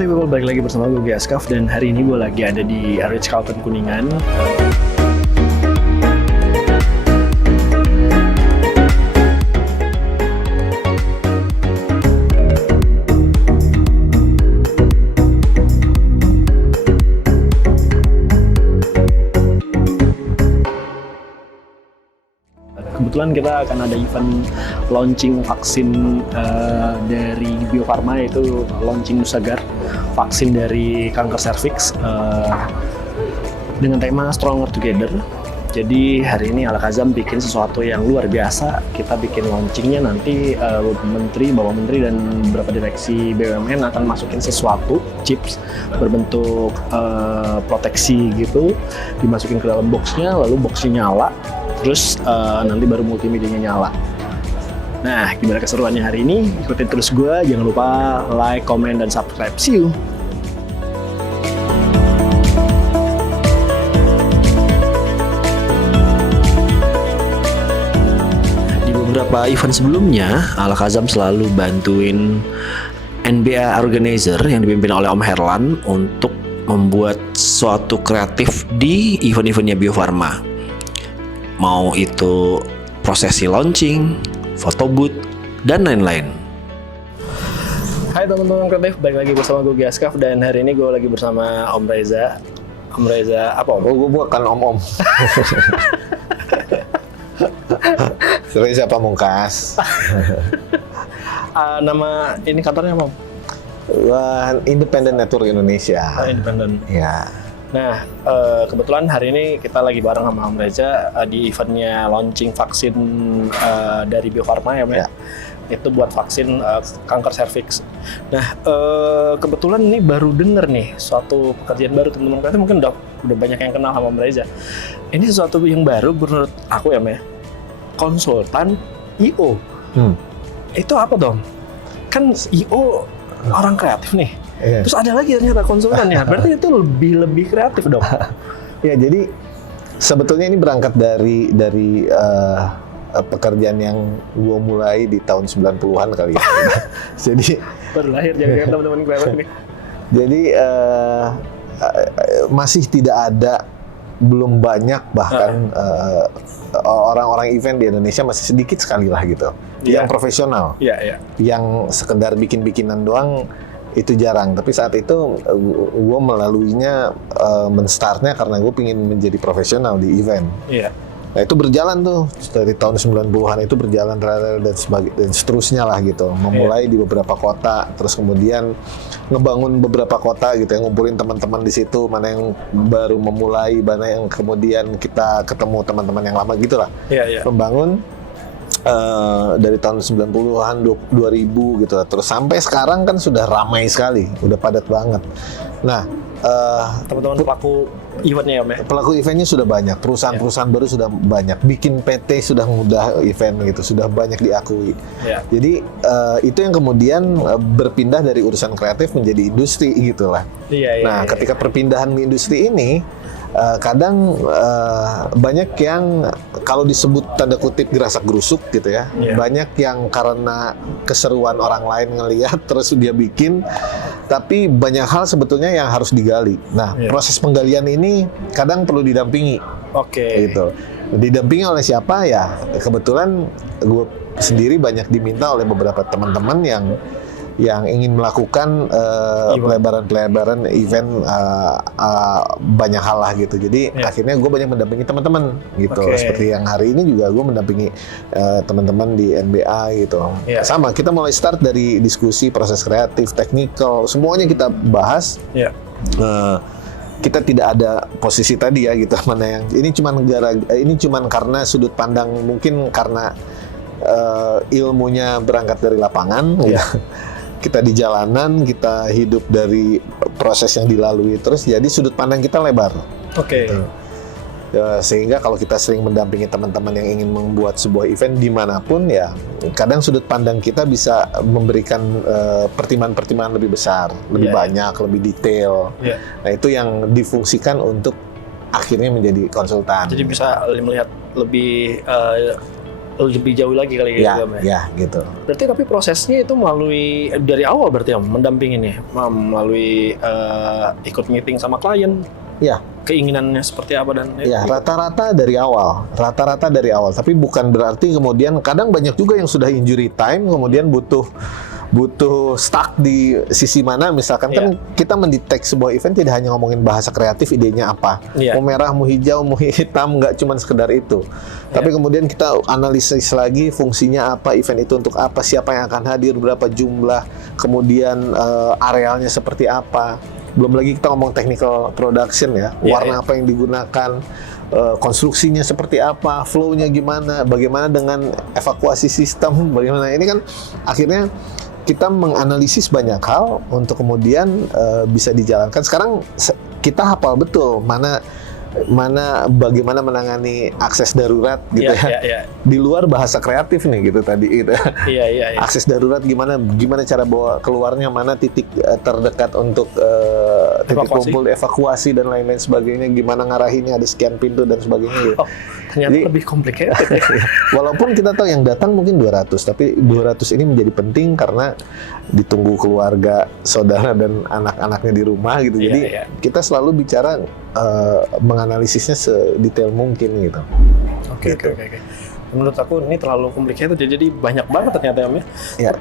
Creative People, balik lagi bersama gue Gaskaf, dan hari ini gue lagi ada di Ritz-Carlton Kuningan. Kebetulan kita akan ada event launching vaksin dari Bio Farma, yaitu launching Nusagar, vaksin dari kanker serviks dengan tema Stronger Together. Jadi hari ini Al-Khazam bikin sesuatu yang luar biasa. Kita bikin launchingnya nanti Bapak Menteri dan beberapa direksi BUMN akan masukin sesuatu, chips berbentuk proteksi gitu, dimasukin ke dalam boxnya, lalu boxnya nyala. Terus nanti baru multimedianya nyala. Nah, gimana keseruannya hari ini? Ikutin terus gue, jangan lupa like, comment, dan subscribe. See you! Di beberapa event sebelumnya, Al-Khazam selalu bantuin NBA organizer yang dipimpin oleh Om Herlan untuk membuat suatu kreatif di event-eventnya Bio Farma. Mau itu prosesi launching, foto booth, dan lain-lain. Hai teman-teman kreatif, balik lagi bersama gue Gaskaf, dan hari ini gue lagi bersama Om Reza. Om Reza, apa Om? Oh, gue bukan Om. Reza Pamungkas. Nama ini kantornya apa Om? Independent Network Indonesia. Independent. Ya. Nah, kebetulan hari ini kita lagi bareng sama Om Reza di eventnya launching vaksin dari Bio Farma ya, Om ya. Itu buat vaksin kanker serviks. Nah, kebetulan ini baru denger nih suatu pekerjaan baru, teman-teman kreatif mungkin udah banyak yang kenal sama Om Reza. Ini sesuatu yang baru menurut aku ya, Om ya. Konsultan IO. Itu apa dong? Kan IO orang kreatif nih. Iya. Terus ada lagi ternyata konsultannya, berarti itu lebih kreatif dong. Ya, jadi sebetulnya ini berangkat dari pekerjaan yang gue mulai di tahun 90-an kali ya. Jadi Baru lahir jangan teman-teman kreatif nih. Jadi masih tidak ada, belum banyak bahkan orang-orang event di Indonesia masih sedikit sekali lah gitu. Yang profesional. Iya. Yang sekedar bikin-bikinan doang itu jarang, tapi saat itu gue melaluinya, men-startnya karena gue pengen menjadi profesional di event. Iya. Nah itu berjalan tuh, dari tahun 90-an itu berjalan dan seterusnya lah gitu. Memulai di beberapa kota, terus kemudian ngebangun beberapa kota gitu, yang ngumpulin teman-teman di situ, mana yang baru memulai, mana yang kemudian kita ketemu teman-teman yang lama gitu lah. Iya. Membangun dari tahun 90-an, 2000 gitu. Terus sampai sekarang kan sudah ramai sekali, udah padat banget. Nah, teman-teman pelaku eventnya ya, Om ya? Pelaku eventnya sudah banyak, perusahaan-perusahaan baru sudah banyak, bikin PT sudah mudah event gitu, sudah banyak diakui. Yeah. Jadi itu yang kemudian berpindah dari urusan kreatif menjadi industri gitu lah. Nah, ketika perpindahan di industri ini, kadang banyak yang kalau disebut tanda kutip gerasak gerusuk gitu ya, banyak yang karena keseruan orang lain ngelihat terus dia bikin, tapi banyak hal sebetulnya yang harus digali. Nah, proses penggalian ini kadang perlu didampingi. Gitu. Didampingi oleh siapa ya? Kebetulan gue sendiri banyak diminta oleh beberapa teman-teman yang ingin melakukan pelebaran event banyak hal lah gitu. Jadi akhirnya gue banyak mendampingi teman-teman gitu. Seperti yang hari ini juga gue mendampingi teman-teman di NBA gitu. Sama, kita mulai start dari diskusi proses kreatif, technical, semuanya kita bahas. Kita tidak ada posisi tadi ya gitu, mana yang ini cuman karena sudut pandang, mungkin karena ilmunya berangkat dari lapangan. Kita di jalanan, kita hidup dari proses yang dilalui terus, jadi sudut pandang kita lebar. Gitu. Sehingga kalau kita sering mendampingi teman-teman yang ingin membuat sebuah event dimanapun ya, kadang sudut pandang kita bisa memberikan pertimbangan-pertimbangan lebih besar, lebih banyak, lebih detail. Nah itu yang difungsikan untuk akhirnya menjadi konsultan. Jadi bisa melihat lebih lebih jauh lagi kali ya, gitu. Berarti tapi prosesnya itu melalui dari awal berarti ya mendampingin ya, melalui ikut meeting sama klien. Ya. Keinginannya seperti apa dan ya rata-rata dari awal, tapi bukan berarti kemudian kadang banyak juga yang sudah injury time kemudian butuh stuck di sisi mana, misalkan kan kita mendetek sebuah event tidak hanya ngomongin bahasa kreatif, idenya apa, mau merah, mau hijau, mau hitam, nggak cuma sekedar itu, tapi kemudian kita analisis lagi fungsinya apa, event itu untuk apa, siapa yang akan hadir, berapa jumlah, kemudian arealnya seperti apa. Belum lagi kita ngomong technical production ya, warna apa yang digunakan, konstruksinya seperti apa, flow-nya gimana, bagaimana dengan evakuasi sistem, bagaimana. Ini kan akhirnya kita menganalisis banyak hal untuk kemudian bisa dijalankan. Sekarang kita hafal betul bagaimana menangani akses darurat gitu di luar bahasa kreatif nih gitu tadi gitu. Akses darurat gimana cara bawa keluarnya, mana titik terdekat untuk titik kumpul evakuasi dan lain-lain sebagainya, gimana ngarahinnya, ada sekian pintu dan sebagainya gitu. Ternyata jadi, lebih complicated ya. Walaupun kita tahu yang datang mungkin 200, tapi 200 ini menjadi penting karena ditunggu keluarga, saudara dan anak-anaknya di rumah gitu. Jadi kita selalu bicara menganalisisnya sedetail mungkin gitu. Oke. Menurut aku ini terlalu complicated, jadi banyak banget ternyata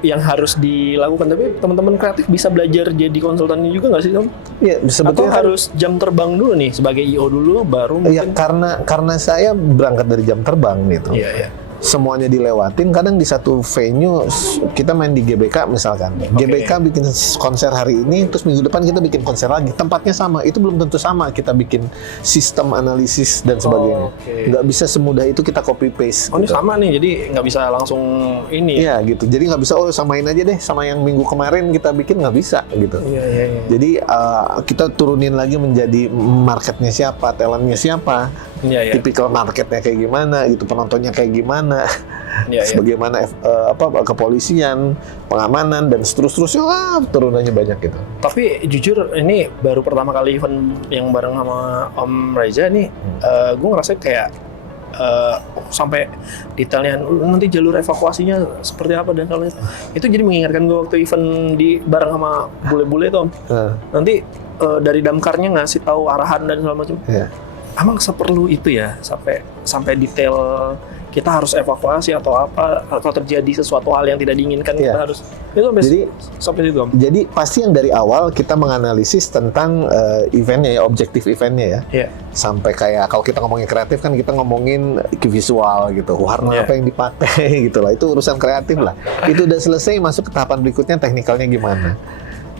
yang harus dilakukan. Tapi teman-teman kreatif bisa belajar jadi konsultannya juga nggak sih, Om? Iya, sebetulnya atau harus jam terbang dulu nih sebagai IO dulu baru mungkin. Iya, karena saya berangkat dari jam terbang gitu. Iya. Semuanya dilewatin, kadang di satu venue kita main di GBK misalkan. GBK bikin konser hari ini, terus minggu depan kita bikin konser lagi. Tempatnya sama, itu belum tentu sama. Kita bikin sistem analisis dan sebagainya. Nggak bisa semudah itu kita copy paste. Ini sama nih, jadi nggak bisa langsung ini. Iya gitu. Jadi nggak bisa samain aja deh sama yang minggu kemarin kita bikin, nggak bisa gitu. Iya. Jadi kita turunin lagi menjadi marketnya siapa, talentnya siapa. Tipikal marketnya kayak gimana gitu, penontonnya kayak gimana, sebagaimana kepolisian, pengamanan dan seterusnya, turunannya banyak gitu. Tapi jujur ini baru pertama kali event yang bareng sama Om Reza nih, gue ngerasa kayak sampai detailnya nanti jalur evakuasinya seperti apa dan kalau itu jadi mengingatkan gue waktu event di bareng sama bule-bule itu Om. Nanti dari damkarnya ngasih tahu arahan dan segala macam. Emang seperlu itu ya sampai detail kita harus evakuasi atau apa, atau terjadi sesuatu hal yang tidak diinginkan kita harus itu sampai situ Om. Jadi pasti yang dari awal kita menganalisis tentang eventnya ya, objektif eventnya ya. Sampai kayak kalau kita ngomongin kreatif kan kita ngomongin visual gitu, warna apa yang dipakai gitu lah, itu urusan kreatif lah. Itu udah selesai, masuk ke tahapan berikutnya teknikalnya gimana.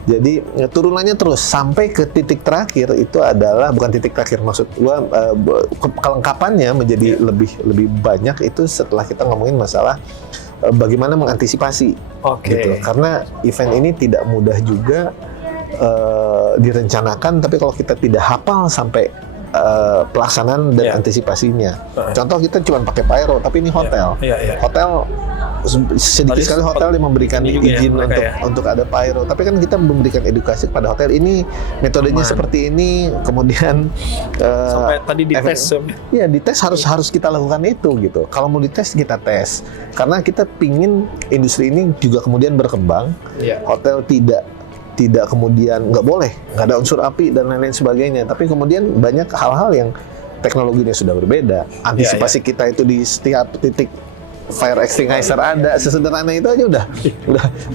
Jadi turunannya terus sampai ke titik terakhir itu adalah bukan titik terakhir, maksud gua kelengkapannya menjadi lebih banyak itu setelah kita ngomongin masalah bagaimana mengantisipasi gitu. Karena event ini tidak mudah juga direncanakan, tapi kalau kita tidak hafal sampai pelaksanaan dan antisipasinya. Contoh kita cuma pakai pyro, tapi ini hotel. Hotel sedikit sekali hotel yang memberikan izin untuk ada pyro, tapi kan kita memberikan edukasi kepada hotel ini metodenya seperti ini, kemudian sampai tadi dites. Dites harus kita lakukan itu gitu. Kalau mau dites kita tes, karena kita pingin industri ini juga kemudian berkembang. Hotel tidak kemudian nggak boleh, nggak ada unsur api dan lain-lain sebagainya. Tapi kemudian banyak hal-hal yang teknologinya sudah berbeda. Antisipasi kita itu di setiap titik fire extinguisher ada, sesederhana itu aja udah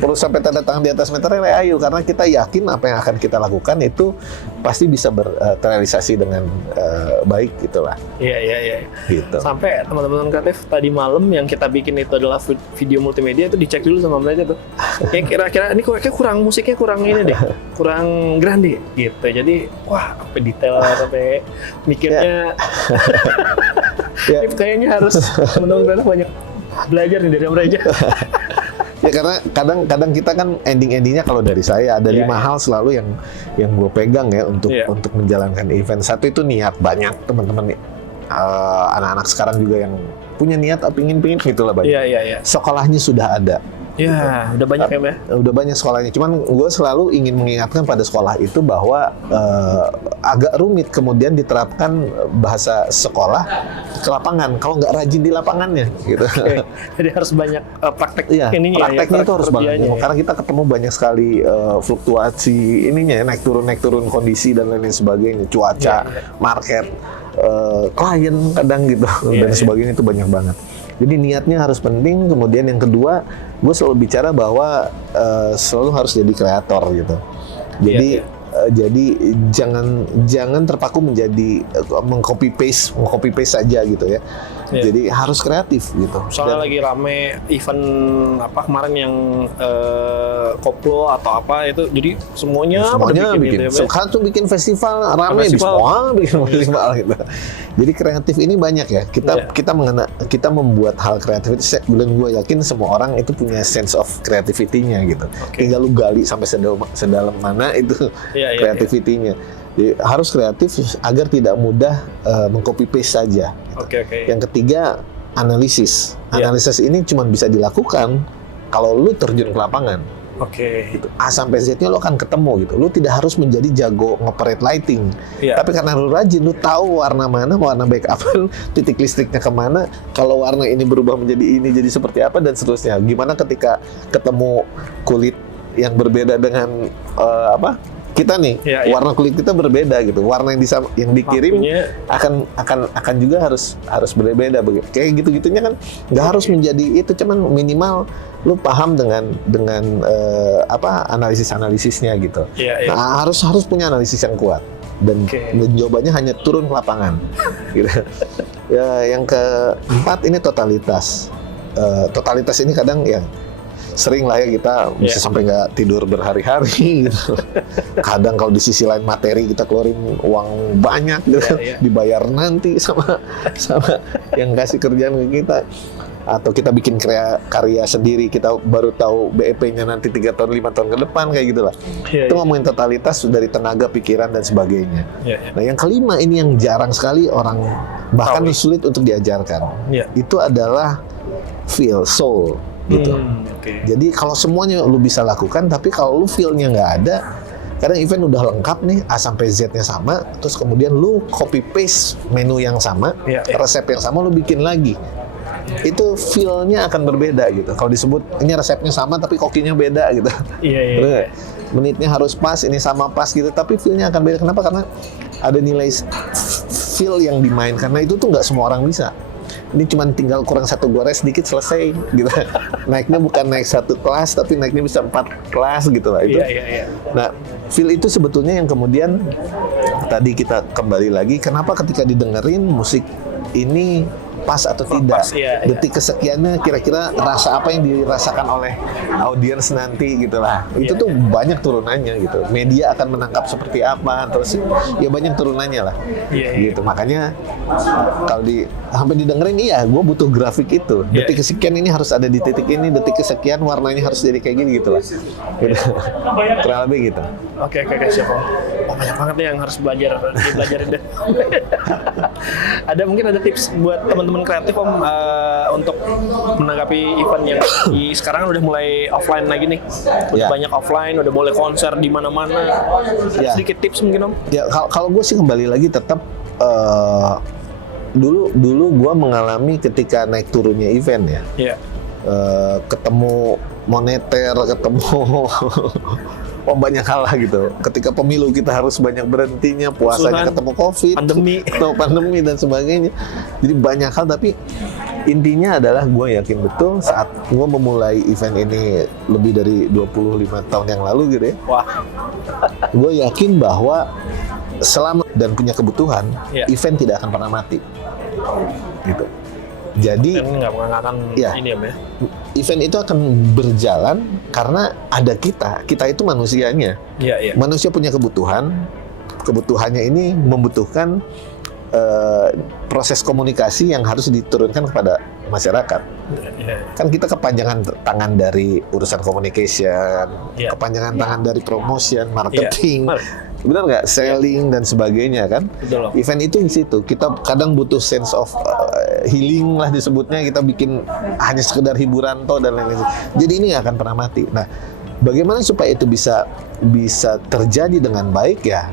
perlu sampai tanda tangan di atas meterai, ayo, karena kita yakin apa yang akan kita lakukan itu pasti bisa terrealisasi dengan baik gitulah. Iya. Gitu. Sampai teman-teman kreatif tadi malam yang kita bikin itu adalah video multimedia itu dicek dulu sama mereka tuh. Kira-kira ini kayaknya musiknya kurang ini deh, kurang grande gitu. Jadi wah, sampai detail sampai mikirnya. Ini kayaknya harus teman-teman kreatif banyak belajar nih dari Om Reza. Ya karena kadang kita kan endingnya kalau dari saya ada 5 hal selalu yang gue pegang ya untuk menjalankan event. Satu itu niat, banyak teman-teman anak-anak sekarang juga yang punya niat pingin gitulah banyak. Sekolahnya sudah ada. Ya, udah banyak ya, Mbak? Udah banyak sekolahnya. Cuman gue selalu ingin mengingatkan pada sekolah itu bahwa agak rumit kemudian diterapkan bahasa sekolah ke lapangan. Kalau nggak rajin di lapangannya, gitu. Okay. Jadi harus banyak praktek ininya. Prakteknya itu harus banget. Karena kita ketemu banyak sekali fluktuasi ininya, naik turun kondisi dan lain sebagainya, cuaca, market, klien kadang gitu dan sebagainya itu banyak banget. Jadi niatnya harus penting. Kemudian yang kedua, gue selalu bicara bahwa selalu harus jadi kreator gitu. Jadi jadi jangan terpaku menjadi mengcopy paste saja gitu ya. Jadi harus kreatif gitu. Soalnya lagi rame event kemarin yang koplo atau apa itu, jadi semuanya bikin. Sekarang tuh bikin festival rame, semua bikin festival gitu. Jadi kreatif ini banyak ya. Kita membuat hal kreatif itu, dan gue yakin semua orang itu punya sense of creativity-nya gitu. Tinggal lu gali sampai sedalam mana itu kreativity-nya. Jadi, harus kreatif agar tidak mudah mengcopy paste saja. Yang ketiga, analisis. Analisis ini cuma bisa dilakukan kalau lu terjun ke lapangan. Gitu. A sampai Z-nya lo akan ketemu gitu. Lu tidak harus menjadi jago ngoperate lighting. Tapi karena lu rajin, lu tahu warna mana, warna backup, titik listriknya kemana, kalau warna ini berubah menjadi ini, jadi seperti apa, dan seterusnya. Gimana ketika ketemu kulit yang berbeda dengan kita nih, warna kulit kita berbeda gitu. Warna yang dikirim akan juga harus berbeda. Kayak gitu-gitunya kan nggak harus menjadi itu, cuman minimal lu paham dengan analisisnya gitu. Nah, harus punya analisis yang kuat, dan jawabannya hanya turun ke lapangan. Gitu. Yang keempat ini totalitas. Totalitas ini kadang sering lah ya kita bisa sampai nggak tidur berhari-hari gitu. Kadang kalau di sisi lain materi kita keluarin uang banyak gitu, dibayar nanti sama yang kasih kerjaan ke kita. Atau kita bikin karya sendiri, kita baru tahu BEP-nya nanti 3 tahun, 5 tahun ke depan, kayak gitu lah. Itu ngomongin totalitas dari tenaga, pikiran, dan sebagainya. Nah, yang kelima ini yang jarang sekali orang, bahkan sulit untuk diajarkan. Itu adalah feel, soul, gitu. Jadi kalau semuanya lu bisa lakukan, tapi kalau lu feel-nya nggak ada, kadang event udah lengkap nih, A sampai Z-nya sama, terus kemudian lu copy-paste menu yang sama, resep yang sama, lu bikin lagi. Itu feel-nya akan berbeda gitu. Kalau disebut ini resepnya sama tapi kokinya beda gitu. Menitnya harus pas, ini sama pas gitu, tapi feel-nya akan beda. Kenapa? Karena ada nilai feel yang dimain. Karena itu tuh nggak semua orang bisa. Ini cuma tinggal kurang satu gores sedikit selesai gitu. Naiknya bukan naik 1 kelas, tapi naiknya bisa 4 kelas gitu lah itu. Nah, feel itu sebetulnya yang kemudian tadi kita kembali lagi, kenapa ketika didengerin musik ini pas atau tidak, detik kesekiannya kira-kira rasa apa yang dirasakan oleh audiens nanti gitulah. Itu tuh banyak turunannya gitu. Media akan menangkap seperti apa, terus ya banyak turunannya lah. Gitu. Makanya kalau sampai didengerin, gue butuh grafik itu. Detik kesekian ini harus ada di titik ini, detik kesekian warnanya harus jadi kayak gini gitulah. Gitu. Kurang lebih gitu. Oke, siap Om. Banyak banget nih yang harus dipelajarin deh. Mungkin ada tips buat teman-teman kreatif Om, untuk menanggapi event yang sekarang udah mulai offline lagi nih. Udah banyak offline, udah boleh konser di mana-mana. Sedikit tips mungkin Om. Kalau gue sih kembali lagi tetap dulu gue mengalami ketika naik turunnya event ya. Ketemu moneter, ketemu banyak hal lah gitu. Ketika pemilu kita harus banyak berhentinya, puasanya ketemu COVID, pandemi dan sebagainya. Jadi banyak hal, tapi intinya adalah gue yakin betul saat gue memulai event ini lebih dari 25 tahun yang lalu gitu ya. Gue yakin bahwa selama dan punya kebutuhan, event tidak akan pernah mati. Gitu. Jadi nggak akan ini ya. Event itu akan berjalan karena ada kita itu manusianya. Manusia punya kebutuhannya ini membutuhkan proses komunikasi yang harus diturunkan kepada masyarakat. Kan kita kepanjangan tangan dari urusan communication, kepanjangan tangan dari promotion, marketing. benar nggak? Selling dan sebagainya kan. Betul. Event itu di situ. Kita kadang butuh sense of healing lah disebutnya. Kita bikin hanya sekedar hiburan toh dan lain-lain. Jadi ini nggak akan pernah mati. Nah, bagaimana supaya itu bisa terjadi dengan baik ya?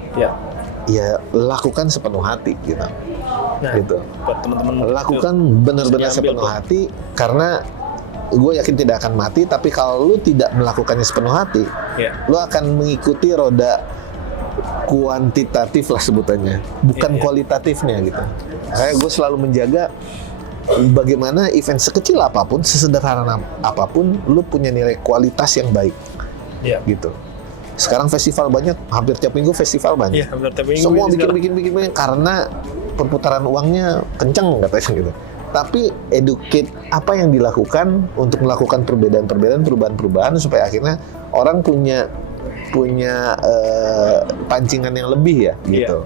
Ya lakukan sepenuh hati gitu. Nah, gitu. Buat teman-teman Lakukan benar-benar sepenuh hati, karena gue yakin tidak akan mati. Tapi kalau lu tidak melakukannya sepenuh hati, lu akan mengikuti roda kuantitatif lah sebutannya, bukan kualitatifnya gitu. Kayak gue selalu menjaga bagaimana event sekecil apapun, sesederhana apapun, lu punya nilai kualitas yang baik, gitu. Sekarang festival banyak, hampir tiap minggu festival banyak. Semua bikin karena perputaran uangnya kenceng katanya gitu. Tapi educate apa yang dilakukan untuk melakukan perubahan-perubahan supaya akhirnya orang punya pancingan yang lebih ya gitu.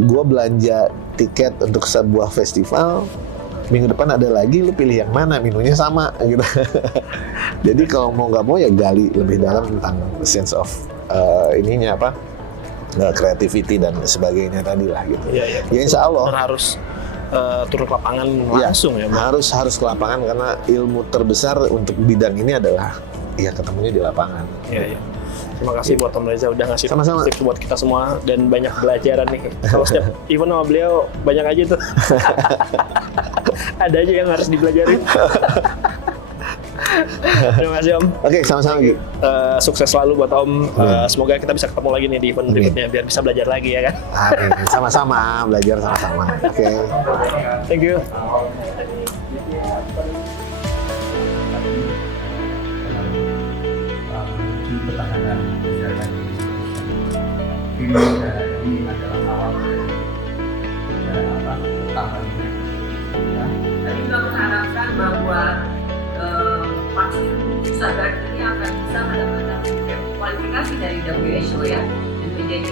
Gue belanja tiket untuk sebuah festival, minggu depan ada lagi, lu pilih yang mana, menunya sama gitu. Jadi kalau mau nggak mau ya gali lebih dalam tentang sense of ininya apa, creativity dan sebagainya tadi lah gitu. Ya insya Allah harus turun ke lapangan langsung ya, harus ke lapangan, karena ilmu terbesar untuk bidang ini adalah ya ketemunya di lapangan. Terima kasih buat Om Reza udah ngasih tips buat kita semua dan banyak belajaran nih. Kalau setiap event sama beliau banyak aja tuh. Ada aja yang harus dipelajarin. Terima kasih Om. Oke, sama-sama Gi. Sukses selalu buat Om. Semoga kita bisa ketemu lagi nih di event berikutnya biar bisa belajar lagi ya kan. Sama-sama, belajar sama-sama. Oke. Thank you. Pertahanan kesehatan Indonesia ini adalah awal dari utamanya. Tapi juga mengharapkan bahwa vaksin Nusagar ini akan bisa mendapatkan kualifikasi dari WHO ya, dan menjadi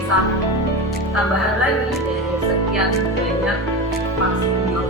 tambahan lagi dari sekian banyak vaksin Bio